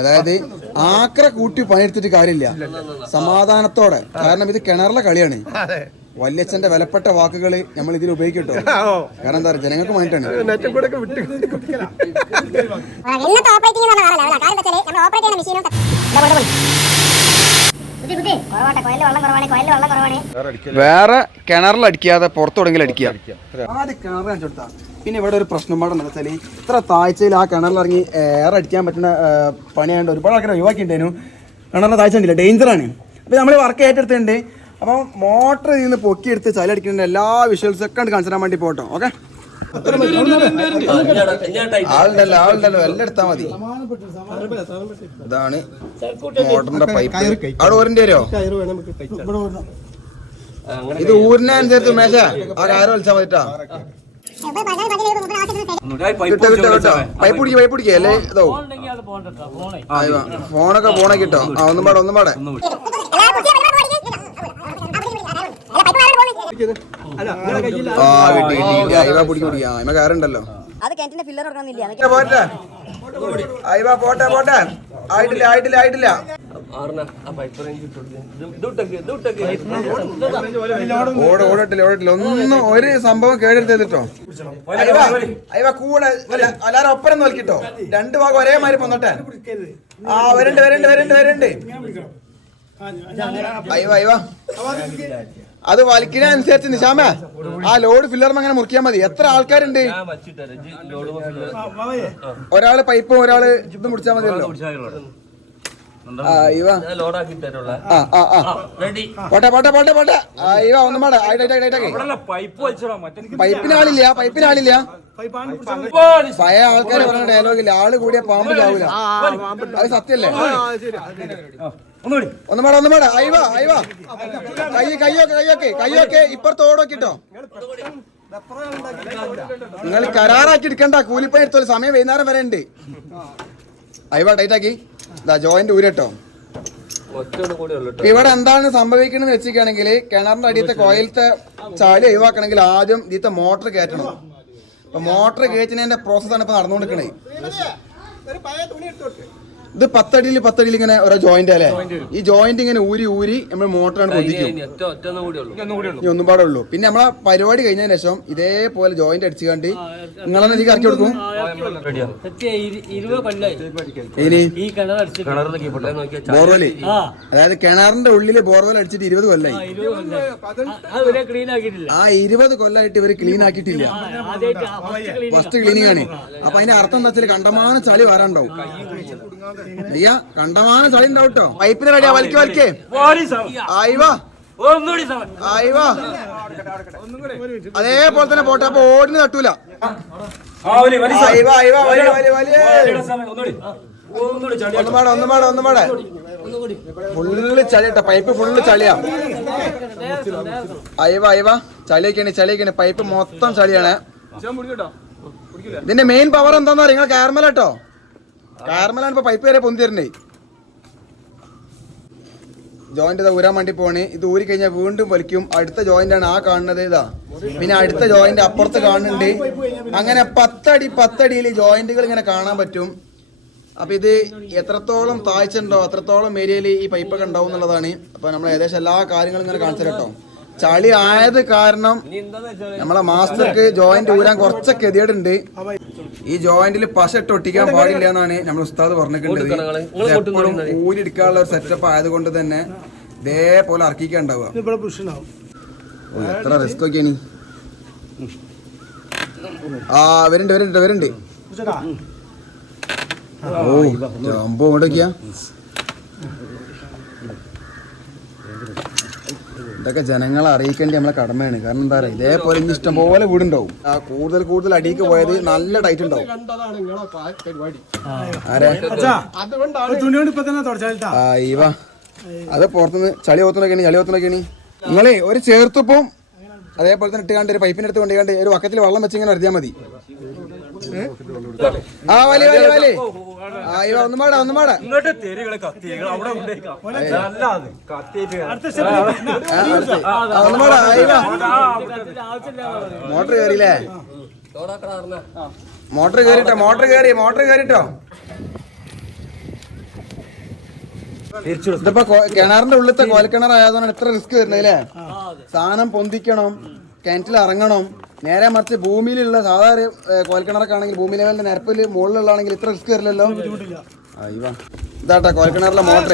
അതായത് ആക്ര കൂട്ടി പണിയെടുത്തിട്ട് കാര്യമില്ല, സമാധാനത്തോടെ. കാരണം ഇത് കിണറിലെ കളിയാണ്. വല്യച്ഛന്റെ വിലപ്പെട്ട വാക്കുകൾ നമ്മൾ ഇതിൽ ഉപയോഗിക്കട്ടോ. കാരണം എന്താ പറയുക, ജനങ്ങൾക്ക് വേണ്ടിയിട്ടാണ്. വേറെ കിണറിലടിക്കാതെ പുറത്തോടെങ്കിലും അടിക്കുക. ആദ്യം കിണർ അടിച്ചെടുത്താ. പിന്നെ ഇവിടെ ഒരു പ്രശ്നം പാടെന്ന് വെച്ചാൽ ഇത്ര താഴ്ചയിൽ ആ കിണറിലിറങ്ങി എയർ അടിക്കാൻ പറ്റുന്ന പണിയാണ്ട് ഒരുപാട് ആൾക്കാർ ഒഴിവാക്കിയിട്ടുണ്ടായിരുന്നു. കിണറിന്റെ താഴ്ച ഉണ്ടല്ലോ, ഡേഞ്ചറാണ്. അപ്പോൾ നമ്മൾ വർക്ക് ഏറ്റെടുത്തിട്ടുണ്ട്. അപ്പം മോട്ടർ ഇതിൽ നിന്ന് പൊക്കിയെടുത്ത് ചലടിക്കുന്ന എല്ലാ വിഷ്വൽസും ഒക്കെ കാണിച്ചു തരാൻ വേണ്ടി പോട്ടോ. ഓക്കെ, ആളുണ്ടല്ലോ എല്ലാം എടുത്താൽ മതി. ഇതാണ് മോട്ടറിന്റെ പൈപ്പ്. അവിടെ ഊരിന്റെ വരുമോ? ഇത് ഊരിനനുസരിച്ച് മേശ ആ കയറ് വലിച്ചാൽ മതിട്ടാ. പൈപ്പ് പിടിക്കുക അല്ലേ? ഇതോ ഫോണൊക്കെ ഫോണൊക്കെ കിട്ടോ. ആ ഒന്നും പാടെ കയറുണ്ടല്ലോ. പോട്ടെ ആയിട്ടില്ല. ഓടട്ടില്ല ഒന്നും ഒരു സംഭവം കേടെടുത്തോ. കൂടെ എല്ലാരും ഒപ്പരം നോക്കിട്ടോ. രണ്ടു ഭാഗം ഒരേമാതിരി പോന്നോട്ടെ. ആ വരണ്ട്. അത് വലിക്കുന്നതനുസരിച്ച് നിശാമ ആ ലോഡ് ഫില്ലറും അങ്ങനെ മുറിക്കാൻ മതി. എത്ര ആൾക്കാരുണ്ട്? ഒരാള് പൈപ്പും ഒരാള് ഇത് മുറിച്ചാൽ മതിയല്ലോ. പോട്ടെ ഒന്നും പാടെ പൈപ്പിനാളില്ല. പഴയ ആൾക്കാര് പറഞ്ഞ ഡയലോഗില്ല, ആള് കൂടിയ പാമ്പ് ചാവൂല. അത് സത്യല്ലേ? ഒന്നും പാടെ അയ്യോ കയ്യൊക്കെ ഇപ്പുറത്തോടൊക്കിട്ടോ. നിങ്ങൾ കരാറാക്കി എടുക്കണ്ട, കൂലിപ്പണി എടുത്തോളൂ. സമയം വൈകുന്നേരം വരെ ഉണ്ട്. അയ്യോ ടൈറ്റാക്കി ജോയിന്റ് ഊരട്ടോ. ഇവിടെ എന്താണ് സംഭവിക്കണെന്ന് വെച്ചിരിക്കുകയാണെങ്കിൽ, കിണറിന്റെ അടിയത്തെ കോയിലത്തെ ചാലി ഒഴിവാക്കണമെങ്കിൽ ആദ്യം ഇതിത്തെ മോട്ടർ കയറ്റണം. അപ്പൊ മോട്ടർ കയറ്റുന്നതിന്റെ പ്രോസസ്സാണ് ഇപ്പൊ നടന്നുകൊണ്ടിരിക്കണേ. ഇത് 10 അടിയിൽ ഇങ്ങനെ ഓരോ ജോയിന്റ് അല്ലേ? ഈ ജോയിന്റ് ഇങ്ങനെ ഊരി നമ്മൾ മോട്ടറാണ് പൊതിക്കും. ഒന്നും പാടെ ഉള്ളൂ. പിന്നെ നമ്മളെ പരിപാടി കഴിഞ്ഞതിന് ശേഷം ഇതേപോലെ ജോയിന്റ് അടിച്ചു കണ്ട് നിങ്ങളെന്നെ ഇതിക്ക് ഇറക്കി കൊടുക്കും. ബോർവെല്, അതായത് കിണറിന്റെ ഉള്ളില് ബോർവെൽ അടിച്ചിട്ട് 20 കൊല്ലായി. ആ 20 കൊല്ലായിട്ട് ഇവര് ക്ലീൻ ആക്കിയിട്ടില്ല. ഫസ്റ്റ് ക്ലീനിങ് ആണ്. അപ്പൊ അതിന്റെ അർത്ഥം എന്താ വെച്ചാൽ കണ്ടമാനം ചളി വരാണ്ടാവും. അയ്യാ കണ്ടമാനം ചളി ഉണ്ടാവും കേട്ടോ. പൈപ്പിന് റെഡിയാ, വലിക്കേ. അതേപോലെ തന്നെ പോട്ടെ. അപ്പൊ ഓടിന് തട്ടൂല. ഒന്നും പാടെ ഫുള്ള് ചളിയാ. പൈപ്പ് ഫുള്ള് ചളിയാ. അയവ ചളിയൊക്കെയാണ്. പൈപ്പ് മൊത്തം ചളിയാണ്. ഇതിന്റെ മെയിൻ പവർ എന്താന്ന് പറയാ, നിങ്ങൾ കാർമലാട്ടോ. കാർമലാണ് ഇപ്പൊ പൈപ്പ് വരെ പൊന്തി തരണേ. ജോയിന്റ് ഇതാ ഊരാൻ വേണ്ടി പോണേ. ഇത് ഊരി കഴിഞ്ഞാൽ വീണ്ടും വലിക്കും. അടുത്ത ജോയിന്റ് ആണ് ആ കാണുന്നത്. ഇതാ പിന്നെ അടുത്ത ജോയിന്റ് അപ്പുറത്ത് കാണുന്നുണ്ട്. അങ്ങനെ 10 അടിയിൽ ജോയിന്റുകൾ ഇങ്ങനെ കാണാൻ പറ്റും. അപ്പൊ ഇത് എത്രത്തോളം താഴ്ച ഉണ്ടോ അത്രത്തോളം ഏരിയയിൽ ഈ പൈപ്പൊക്കെ ഉണ്ടാവും എന്നുള്ളതാണ്. അപ്പൊ നമ്മൾ ഏകദേശം എല്ലാ കാര്യങ്ങളും ഇങ്ങനെ കാണിച്ചു കേട്ടോ. ചളി ആയത് കാരണം നമ്മളെ മാസ്റ്റർക്ക് ജോയിന്റ് ഊരാൻ കുറച്ചൊക്കെ ഗതികേടുണ്ട്. ഈ ജോയിന്റിൽ പശ ഇട്ട് ഒട്ടിക്കാൻ പാടില്ല എന്നാണ് നമ്മൾ ഉസ്താദ് പറഞ്ഞിട്ടുള്ളത്. എപ്പോഴും ഊരിയെടുക്കാനുള്ള ഒരു സെറ്റപ്പ് ആയതുകൊണ്ട് തന്നെ ഇതേപോലെ ഇറക്കിക്കാൻ ഉണ്ടാവുക. എത്ര റിസ്ക് ഒക്കെയാണ്. ആ വരുന്നുണ്ട്. ഓ ജമ്പോ കൊണ്ടൊക്കെയാ. ഇതൊക്കെ ജനങ്ങളെ അറിയിക്കേണ്ടി നമ്മളെ കടമയാണ്. കാരണം എന്താ പറയുക, ഇതേപോലെ ഇനി ഇഷ്ടംപോലെ വീടുണ്ടാവും. ആ കൂടുതൽ അടിക്ക് പോയത് നല്ല ടൈറ്റ് ഉണ്ടാവും. അത് പുറത്തുനിന്ന് ചളി ഓത്തുന്നൊക്കെയാണ്. നിങ്ങളെ ഒരു ചേർത്തുപ്പം അതേപോലെ തന്നെ ഇട്ടുകാണ്ട് ഒരു പൈപ്പിന്റെ അടുത്ത് കൊണ്ടുകാണ്ട് ഒരു വക്കത്തിൽ വെള്ളം വെച്ച് ഇങ്ങനെ അടിച്ചാൽ മതി. ആ വലിയ ഒന്നും പാടാ മോട്ടർ കയറിയില്ലേ? മോട്ടർ കയറിട്ടോ ഇതിപ്പോ കിണറിന്റെ ഉള്ളിലത്തെ കോൽക്കിണർ ആയതുകൊണ്ടാണ് ഇത്ര റിസ്ക് വരുന്നത് അല്ലേ? സാധനം പൊന്തിക്കണം, കിണറ്റിൽ ഇറങ്ങണം. നേരെ മറിച്ച് ഭൂമിയിലുള്ള സാധാരണ കോൽക്കിണറൊക്കെ ആണെങ്കിൽ ഭൂമി ലെവലിന്റെ നിരപ്പിൽ മുകളിലുള്ളതാണെങ്കിൽ ഇത്ര റിസ്ക് വരില്ലല്ലോ. അയ്യോ ഇതാട്ടാ കോൽക്കിണറിലെ മോട്ടർ.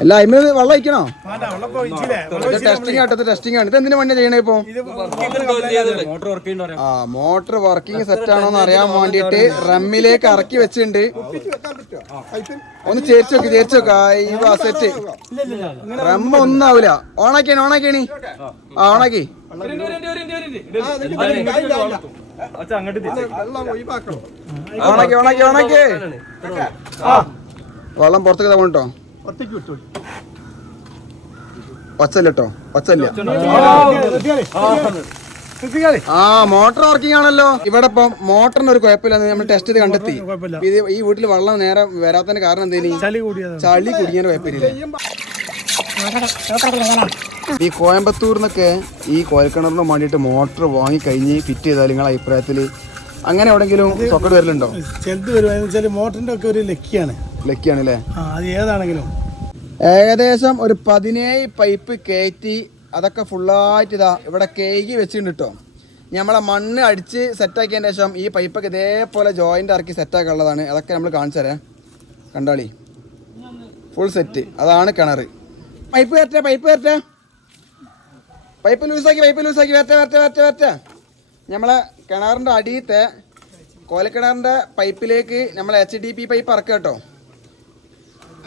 അല്ല അതിന് വെള്ളം ഒഴിക്കണോ? ടെസ്റ്റിംഗ് ആട്ടോ, ടെസ്റ്റിംഗ് ആണ്. ഇത് എന്തിനു വേണ്ടി ചെയ്യണേ ഇപ്പൊ? ആ മോട്ടർ വർക്കിംഗ് സെറ്റ് ആണോന്ന് അറിയാൻ വേണ്ടിട്ട് റമ്മിലേക്ക് ഇറക്കി വെച്ചിട്ടുണ്ട്. ഒന്ന് ചേർച്ച് നോക്ക്. അയ്യോ സെറ്റ്. റമ്മ ഒന്നും ആവൂല. ഓണാക്കിയാണ് ആ ഓണാക്കി. ഓണാക്കി വെള്ളം പുറത്തേക്ക് തവണട്ടോ. ഒച്ചല്ലോ ഒച്ചല്ല. ആ മോട്ടർ വർക്കിംഗ് ആണല്ലോ. ഇവിടെ ഇപ്പൊ മോട്ടറിന് ഒരു കുഴപ്പമില്ലെന്ന് നമ്മൾ ടെസ്റ്റ് ചെയ്ത് കണ്ടെത്തി. ഇത് ഈ വീട്ടിൽ വെള്ളം നേരെ വരാത്തതിന്റെ കാരണം എന്തേലും ചളി കുടിക്കാൻ കുഴപ്പമില്ല. ഈ കോയമ്പത്തൂരിന്നൊക്കെ ഈ കോയൽക്കിണറിന് വേണ്ടിയിട്ട് മോട്ടർ വാങ്ങി കഴിഞ്ഞ് ഫിറ്റ് ചെയ്താൽ നിങ്ങളുടെ അഭിപ്രായത്തിൽ അങ്ങനെ എവിടെങ്കിലും സോക്കറ്റ് വരലുണ്ടോ? ചിലത് വരും. മോട്ടറിന്റെ ഒക്കെ ഒരു ലക്കിയാണ് അല്ലേ? അത് ഏതാണെങ്കിലും ഏകദേശം ഒരു 17 പൈപ്പ് കയറ്റി അതൊക്കെ ഫുള്ളായിട്ട് ഇതാ ഇവിടെ കേകി വെച്ചിട്ടുണ്ട് കേട്ടോ. നമ്മളെ മണ്ണ് അടിച്ച് സെറ്റാക്കിയതിന് ശേഷം ഈ പൈപ്പൊക്കെ ഇതേപോലെ ജോയിൻ്റ് ഇറക്കി സെറ്റാക്കാനുള്ളതാണ്. അതൊക്കെ നമ്മൾ കാണിച്ചു തരാം, കണ്ടാളി. Full set. അതാണ് കിണർ. പൈപ്പ് വരട്ടെ. പൈപ്പ് ലൂസാക്കി വരട്ടെ. നമ്മളെ കിണറിൻ്റെ അടിയത്തെ കോലക്കിണറിൻ്റെ പൈപ്പിലേക്ക് നമ്മൾ HDP പൈപ്പ് ഇറക്കുക കേട്ടോ.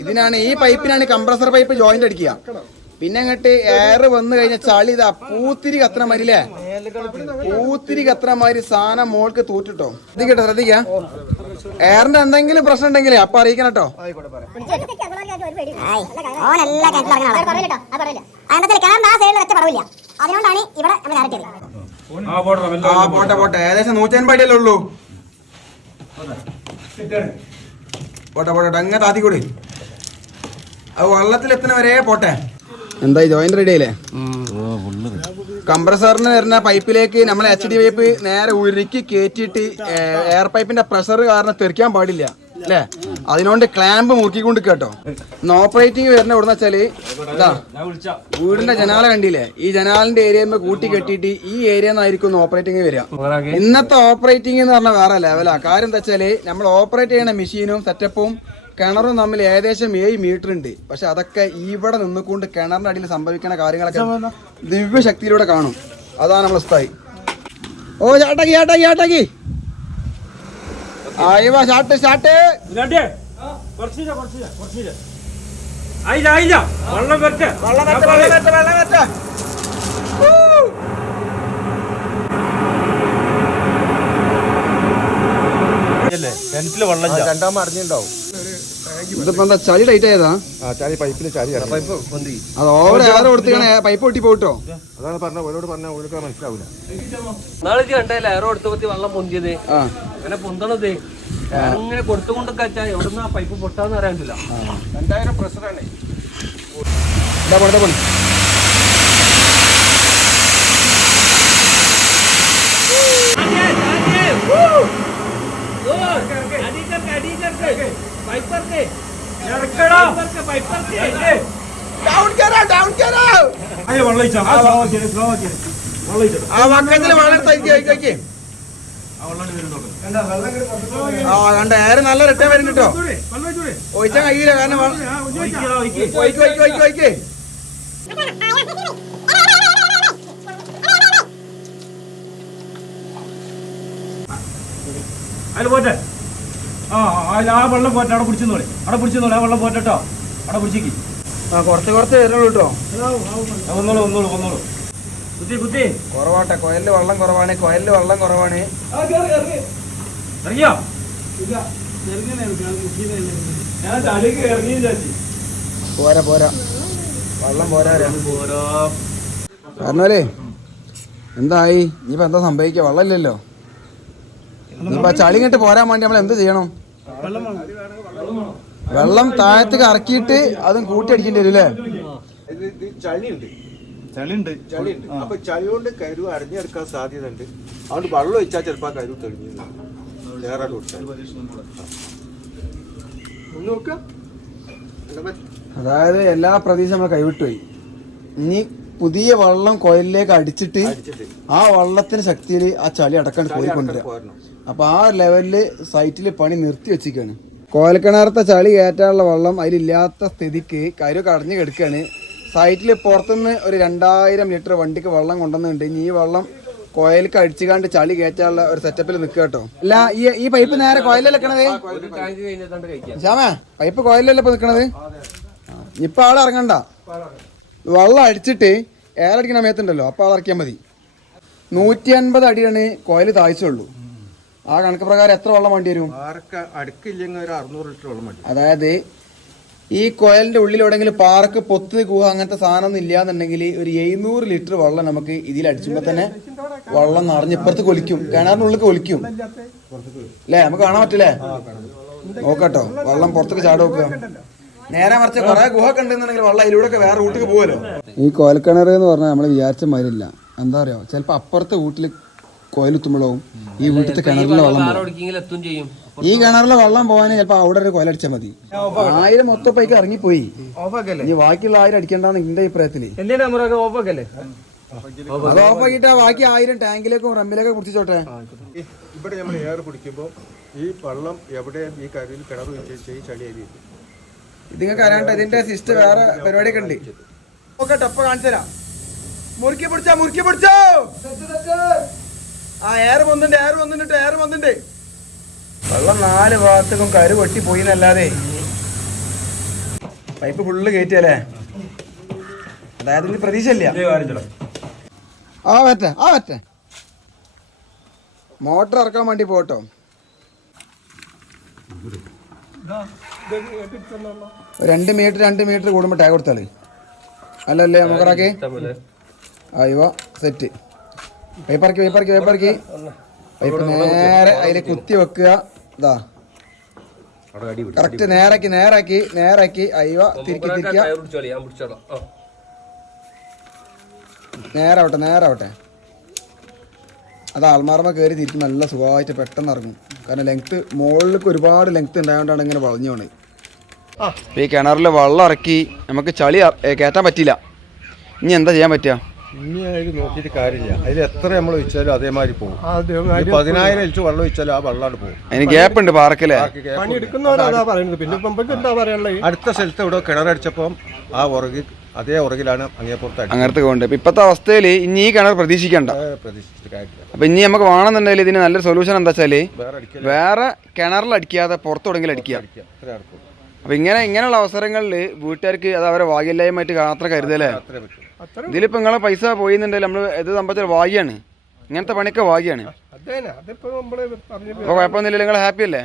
ഇതിനാണ്, ഈ പൈപ്പിനാണ് കംപ്രസർ പൈപ്പ് ജോയിൻ്റ് അടിക്കുക. പിന്നെ അങ്ങോട്ട് എയർ വന്നു കഴിഞ്ഞാൽ ചളി ഇതാ പൂത്തിരി കത്തണ മാതിരില്ലേ, പൂത്തിരി കത്തണ മാതിരി സാധനം മോൾക്ക് തൂറ്റിട്ടോ. ശ്രദ്ധിക്ക. എയറിന്റെ എന്തെങ്കിലും പ്രശ്നം ഉണ്ടെങ്കിലേ അപ്പൊ അറിയിക്കണം കേട്ടോ. പോട്ടെ ഏകദേശം 150 അടിയല്ലേ ഉള്ളൂ. പോട്ടെ അങ്ങ് താത്തിക്കൂടി. അത് വെള്ളത്തിൽ എത്തുന്ന വരെ പോട്ടെ. എന്തായി ജോയിന്റ് റെഡി ആയില്ലേ? കംപ്രസറിന് വരുന്ന പൈപ്പിലേക്ക് നമ്മൾ HDP പൈപ്പ് നേരെ ഉരുക്കി കയറ്റിയിട്ട് എയർ പൈപ്പിന്റെ പ്രഷർ കാരണം തെറിക്കാൻ പാടില്ല അല്ലേ? അതിനോണ്ട് ക്ലാമ്പ് മുറുക്കിക്കൊണ്ട് കേട്ടോ. ഓപ്പറേറ്റിംഗ് വരുന്ന എവിടെന്ന് വെച്ചാല് ഇതാ വീടിന്റെ ജനാല കണ്ടില്ലേ, ഈ ജനാലിന്റെ ഏരിയ കൂട്ടി കെട്ടിയിട്ട് ഈ ഏരിയ നിന്നായിരിക്കും ഓപ്പറേറ്റിംഗ് വരിക. ഇന്നത്തെ ഓപ്പറേറ്റിംഗ് എന്ന് പറഞ്ഞാൽ വേറെ ലെവലാ. കാര്യം എന്താ വെച്ചാല് നമ്മൾ ഓപ്പറേറ്റ് ചെയ്യുന്ന മെഷീനും സെറ്റപ്പും കിണറും തമ്മിൽ ഏകദേശം 7 മീറ്റർ ഉണ്ട്. പക്ഷെ അതൊക്കെ ഇവിടെ നിന്നുകൊണ്ട് കിണറിന്റെ അടിയിൽ സംഭവിക്കുന്ന കാര്യങ്ങളൊക്കെ ദിവ്യശക്തിയിലൂടെ കാണും. അതാണ് നമ്മളെ സ്ഥായി. ഓ ചാട്ടാക്കി ആയിവാ സ്റ്റാർട്ട്. രണ്ടാമ അറിഞ്ഞിട്ടുണ്ടാവും. ഇതിപ്പോ എന്താ ചളി ടൈറ്റ് ആയതാ? ചളി പൈപ്പില് ചളി പൈപ്പ് പൊന്തി. അത് ഓവർ എയർ കൊടുത്തിക്കണേ, പൈപ്പ് പൊട്ടി പോട്ടോ. അതാണ് പറഞ്ഞോട് മനസ്സിലാവില്ല. നാളെ കണ്ടല്ലേ എയർ കൊടുത്ത് വെള്ളം പൊന്തിയത്. അങ്ങനെ പൊന്തണത് അങ്ങനെ കൊടുത്തുകൊണ്ടൊക്കെ വെച്ചാൽ എവിടുന്ന് ആ പൈപ്പ് പൊട്ടാന്ന് അറിയാൻ പറ്റില്ല. 2000 പ്രഷറാണ്. കണ്ട എയർ നല്ല റിട്ടേൺ വരുന്നുണ്ട് കേട്ടോ. ഒഴിച്ചാൽ കഴിയില്ല കാരണം അതിൽ പോട്ടെ. ആ വെള്ളം പോട്ടെ. അവിടെ പിടിച്ചോളെ ആ വെള്ളം പോട്ടോ. അവിടെ പിടിച്ചേക്ക്. കുറച്ച് വരുന്നുള്ളൂ കേട്ടോ. ഒന്നോളൂ കുത്തി കുറവാട്ടെ. കൊയലില് വെള്ളം കുറവാണ്. ഇറങ്ങിയോ? ഞാൻ തലേക്ക് ഇറങ്ങി പോരാ വെള്ളം പോരാ. കാരണല്ലേ എന്തായി ഇനിയിപ്പോ എന്താ സംഭവിക്കുക? വെള്ളം ഇല്ലല്ലോ. ഇനിയിപ്പോ ചളി ഇങ്ങോട്ട് പോരാൻ വേണ്ടി നമ്മൾ എന്ത് ചെയ്യണം? വെള്ളം താഴത്തേക്ക് ഇറക്കിയിട്ട് അതും കൂട്ടി അടിക്കേണ്ടി വരും അല്ലേ? ചളിയുണ്ട് ചളിയുണ്ട്. ചളിയുണ്ട്. അപ്പൊ ചളി കൊണ്ട് കരു അടഞ്ഞെടുക്കാൻ സാധ്യത ഉണ്ട്. അതുകൊണ്ട് വെള്ളം ഒഴിച്ചാൽ ചിലപ്പോ ആ കരു തെളിഞ്ഞു വേറെ കൊടുത്താൽ നോക്കാം. അതായത് എല്ലാ പ്രദേശം നമ്മൾ കൈവിട്ടുപോയി. ഇനി പുതിയ വെള്ളം കോയിലിലേക്ക് അടിച്ചിട്ട് ആ വെള്ളത്തിന് ശക്തിയിൽ ആ ചളി അടക്കം കോരിക്കൊണ്ടുവരാം. അപ്പൊ ആ ലെവലില് സൈറ്റില് പണി നിർത്തി വെച്ചിരിക്കുകയാണ്. കോയൽക്കിണറത്തെ ചളി കയറ്റാനുള്ള വെള്ളം അതിലില്ലാത്ത സ്ഥിതിക്ക് കരുവൊക്കെ അടഞ്ഞു കിടക്കുകയാണ്. സൈറ്റിൽ പുറത്തുനിന്ന് ഒരു 2000 ലിറ്റർ വണ്ടിക്ക് വെള്ളം കൊണ്ടുവന്നിട്ടുണ്ട്. ഇനി ഈ വെള്ളം കോയലിക്ക് അടിച്ചുകാണ്ട് ചളി കയറ്റാനുള്ള ഒരു സെറ്റപ്പിൽ നിൽക്കുക കേട്ടോ. അല്ല ഈ പൈപ്പ് നേരെ കോയിലല്ലേ നിൽക്കണത്? ശ്യാമേ, പൈപ്പ് കോയിലല്ലേ ഇപ്പൊ നിൽക്കണത്? ഇപ്പൊ ആളെ ഇറങ്ങണ്ട. വെള്ളം അടിച്ചിട്ട് ഏറടിക്കണ മേത്തുണ്ടല്ലോ, അപ്പൊ ആളിറക്കിയാൽ മതി. 150 അടിയാണ് കോയിൽ താഴ്ചയുള്ളൂ. ആ കണക്ക് പ്രകാരം എത്ര വെള്ളം വേണ്ടി വരും? അടുക്കില്ലെങ്കിൽ ഒരു 600 ലിറ്റർ വെള്ളം വേണ്ടി. അതായത് ഈ കോയലിന്റെ ഉള്ളിൽ എവിടെയെങ്കിലും പാർക്ക് പൊത്ത് ഗുഹ അങ്ങനത്തെ സാധനം ഒന്നും ഇല്ലാന്നുണ്ടെങ്കിൽ ഒരു 700 ലിറ്റർ വെള്ളം നമുക്ക് ഇതിൽ അടിച്ചുമ്പോ തന്നെ വെള്ളം നിറഞ്ഞ് ഇപ്പുറത്ത് കൊലിക്കും, കിണറിനുള്ളിൽ കൊലിക്കും അല്ലേ? നമുക്ക് കാണാൻ പറ്റില്ലേ? നോക്കട്ടോ, വെള്ളം പുറത്തേക്ക് ചാട് നോക്കുക. നേരെ മറിച്ച് കുറെ ഗുഹ ഒക്കെ ഉണ്ടെന്നുണ്ടെങ്കിൽ വെള്ളം അതിലൂടെ ഒക്കെ വേറെ റൂട്ടിക്ക് പോകുമല്ലോ. ഈ കോയൽക്കിണർ എന്ന് പറഞ്ഞാൽ നമ്മൾ വിചാരിച്ച മാതിരില്ല. എന്താ പറയാ, ചിലപ്പോ അപ്പുറത്തെ വീട്ടില് കോയിലെത്തുമ്പോഴും ഈ വീട്ടിലത്തെ കിണറിലെ വെള്ളം പോകും. ഈ കിണറിലെ വെള്ളം പോകാൻ ചിലപ്പോ അവിടെ ഒരു കോലടിച്ചാൽ മതി. 1000 മൊത്തം പൈക്ക് ഇറങ്ങിപ്പോയി. ഇനി ബാക്കിയുള്ള 1000 അടിക്കണ്ടെന്ന് എന്റെ അഭിപ്രായത്തില്. അത് ഓഫാക്കിട്ട് ബാക്കി 1000 ടാങ്കിലേക്കും റമ്മിലേക്കും കുടിച്ചോട്ടെ. ഇവിടെ നമ്മൾ എയർ പിടിക്കുമ്പോൾ ഈ വെള്ളം എവിടെ ഈ കരയിൽ കിണർ വെച്ച് ചളി അരി ഇതിങ്ങൾക്ക് അറിയാണ്ട് ഇതിന്റെ സിസ്റ്റം വേറെ പരിപാടിയൊക്കെ ഉണ്ട്. നോക്കട്ടെ, അപ്പൊ കാണിച്ചു തരാം. മുറുക്കി പിടിച്ചോ. ആ എയർ വന്നിട്ടുണ്ട്. വെള്ളം 4 ഭാഗത്തേക്കും കരു പൊട്ടി പോയിന്നല്ലാതെ പൈപ്പ് ഫുള്ള് കയറ്റിയല്ലേ. അതായത് ഇനി പ്രതീക്ഷയില്ല. ആ പറ്റേ മോട്ടർ ഇറക്കാൻ വേണ്ടി പോട്ടോ. 2 മീറ്റർ കൂടുമ്പോ ടാഗ് കൊടുത്താള്. അല്ലല്ലേ നമുക്കറാക്കി അയ്യോ സെറ്റ്. പൈപ്പിറക്കി പൈപ്പ് നേരെ അതില് കുത്തി വെക്കുക. ഇതാ കറക്റ്റ് നേരാക്കി അയ്യോ തിരിക്കുക. നേരാവട്ടെ. അത് ആൾമാർമ കയറി തിരിക്കും നല്ല സുഖമായിട്ട് പെട്ടെന്ന് ഇറങ്ങും. കാരണം ലെങ്ത്ത് മുകളിലേക്ക് ഒരുപാട് ലെങ്ത്ത് ഉണ്ടായതുകൊണ്ടാണ് ഇങ്ങനെ വളഞ്ഞു പോണത്. ഈ കിണറിൽ വെള്ളം ഇറക്കി നമുക്ക് ചളി കയറ്റാൻ പറ്റില്ല. ഇനി എന്താ ചെയ്യാൻ പറ്റുക? ഇനി അതിൽ നോക്കിയിട്ട് കാര്യമില്ല. അതിൽ എത്ര നമ്മൾ ഒഴിച്ചാലും അതേമാതിരി പോകും. 10,000 ലിറ്റർ വെള്ളം ഒഴിച്ചാലും ആ വെള്ളമാണ് പോകും. അതിന് ഗ്യാപ്പ് ഉണ്ട് പാർക്കിലെ. അടുത്ത സ്ഥലത്ത് ഇവിടെ കിണറടിച്ചപ്പം ആ ഉറകിൽ അതേ ഉറകിലാണ് അങ്ങേപ്പുറത്ത് അങ്ങനത്തെ കൊണ്ട്. ഇപ്പോഴത്തെ അവസ്ഥയിൽ ഇനി ഈ കിണർ പ്രതീക്ഷിക്കണ്ട. അപ്പൊ ഇനി നമുക്ക് വേണമെന്നുണ്ടെങ്കിൽ ഇതിന് നല്ലൊരു സൊല്യൂഷൻ എന്താ വെച്ചാല് വേറെ കിണറിൽ അടിക്കാതെ പുറത്തെവിടെങ്കിലും അടിക്കുക. അപ്പൊ ഇങ്ങനെയുള്ള അവസരങ്ങളിൽ വീട്ടുകാർക്ക് അത് അവരെ ഭാഗ്യമില്ലായ്മയായിട്ട് മാത്രം കരുതല്ലേ. ഇതിലിപ്പോ നിങ്ങളെ പൈസ പോയിന്നുണ്ടെങ്കിൽ നമ്മള് ഇത് സംബന്ധിച്ച ഭാഗ്യാണ്. ഇങ്ങനത്തെ പണിയൊക്കെ ഭാഗ്യാണ്. അപ്പൊ കുഴപ്പമൊന്നുമില്ല, നിങ്ങൾ ഹാപ്പി അല്ലേ?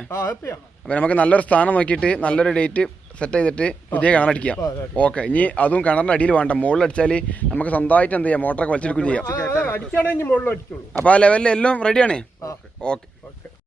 അപ്പൊ നമുക്ക് നല്ലൊരു സ്ഥാനം നോക്കിയിട്ട് നല്ലൊരു ഡേറ്റ് സെറ്റ് ചെയ്തിട്ട് പുതിയ കിണറടിക്കാം. ഓക്കെ, ഇനി അതും കിണറിന്റെ അടിയിൽ വേണ്ട, മുകളിൽ അടിച്ചാൽ നമുക്ക് സ്വന്തമായിട്ട് എന്ത് ചെയ്യാം, മോട്ടറൊക്കെ വലിച്ചെടുക്കുകയും ചെയ്യാം. അപ്പൊ ആ ലെവലിൽ എല്ലാം റെഡിയാണ്. ഓക്കെ.